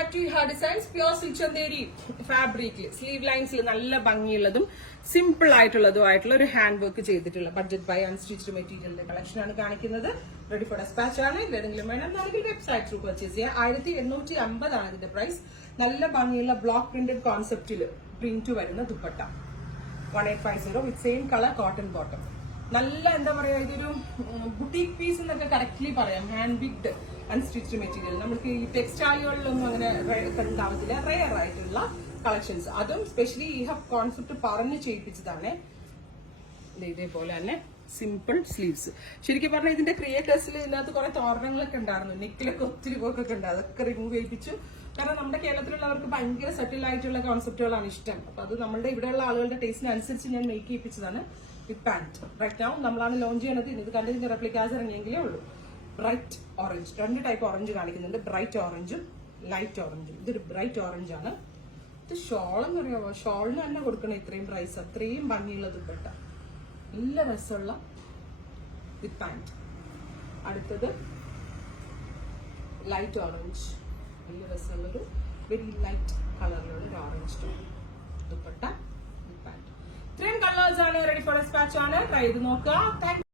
Back to ഹാ designs. Pure silk Chanderi ഫാബ്രിക്കിൽ sleeve ലൈൻസിൽ നല്ല ഭംഗിയുള്ളതും സിമ്പിൾ ആയിട്ടുള്ളതുമായിട്ടുള്ള ഒരു ഹാൻഡ് വർക്ക് ചെയ്തിട്ടുള്ള ബഡ്ജറ്റ് ബൈ അൺസ്റ്റിച്ച്ഡ് മെറ്റീരിയലിന്റെ കളക്ഷൻ ആണ് കാണിക്കുന്നത്. റെഡി ഫോർ ഡെസ്പാച്ച് ആണ്. ഏതെങ്കിലും വേണമെന്നാണെങ്കിൽ വെബ്സൈറ്റ് ത്രൂ പർച്ചേസ് ചെയ്യാം. 1850 ആണ് ഇതിന്റെ പ്രൈസ്. നല്ല ഭംഗിയുള്ള ബ്ലോക്ക് പ്രിന്റഡ് കോൺസെപ്റ്റിൽ പ്രിന്റ് വരുന്ന dupatta 1850 with same colour cotton bottom. നല്ല എന്താ പറയാ, ഇതൊരു ബുട്ടീക് പീസ് എന്നൊക്കെ കറക്റ്റ്ലി പറയാം. ഹാൻഡ് ബിഗ്ഡ് അൺസ്റ്റിച്ച്ഡ് മെറ്റീരിയൽ. നമുക്ക് ഈ ടെക്സ്റ്റൈലുകളിലൊന്നും അങ്ങനെ ഉണ്ടാവത്തില്ല. റെയർ ആയിട്ടുള്ള കളക്ഷൻസ്. അതും സ്പെഷ്യലി ഈ കോൺസെപ്റ്റ് പറഞ്ഞ് ചെയ്യിപ്പിച്ചതാണ്. ഇതേപോലെ തന്നെ സിമ്പിൾ സ്ലീവ്സ്. ശരിക്കും പറഞ്ഞാൽ ഇതിന്റെ ക്രിയേറ്റേഴ്സിൽ ഇതിനകത്ത് കുറെ തോരണങ്ങളൊക്കെ ഉണ്ടായിരുന്നു. നെക്കിലൊക്കെ ഒത്തിരി വർക്കൊക്കെ ഉണ്ട്. അതൊക്കെ റിമൂവ് ചെയ്യിപ്പിച്ചു. കാരണം നമ്മുടെ കേരളത്തിലുള്ളവർക്ക് ഭയങ്കര സെറ്റിൽ ആയിട്ടുള്ള കോൺസെപ്റ്റുകളാണ് ഇഷ്ടം. അപ്പൊ അത് നമ്മുടെ ഇവിടെയുള്ള ആളുകളുടെ ടേസ്റ്റിനനുസരിച്ച് ഞാൻ മേക്ക് ചെയ്യിപ്പിച്ചതാണ്. വിത്ത് പാന്റ് റൈറ്റ് നൗ നമ്മളാണ് ലോഞ്ച് ചെയ്യണത്. ഇത് കണ്ടതിന്റെ റെപ്ലിക്കാസ് ഇറങ്ങിയെങ്കിലേ ഉള്ളൂ. ബ്രൈറ്റ് ഓറഞ്ച്, 2 ടൈപ്പ് ഓറഞ്ച് കാണിക്കുന്നുണ്ട്. ബ്രൈറ്റ് ഓറഞ്ചും ലൈറ്റ് ഓറഞ്ചും. ഇതൊരു ബ്രൈറ്റ് ഓറഞ്ച് ആണ്. ഇത് ഷോൾ എന്ന് പറയാമോ, ഷോളിന് തന്നെ കൊടുക്കണം ഇത്രയും പ്രൈസ്. അത്രയും ഭംഗിയുള്ള ദുപ്പട്ട, നല്ല രസമുള്ള വിത്ത് പാന്റ്. അടുത്തത് ലൈറ്റ് ഓറഞ്ച്, നല്ല രസമുള്ളൊരു വെരി ലൈറ്റ് കളറിലുള്ള ഒരു ഓറഞ്ച് ദുപ്പട്ട വിത്ത് പാന്റ്. ഇത്രയും കളേഴ്സ് ആണ്. റെഡി ഫോർ ഡെസ്പാച്ച് ആണ്. ട്രൈ ചെയ്ത് നോക്കുക.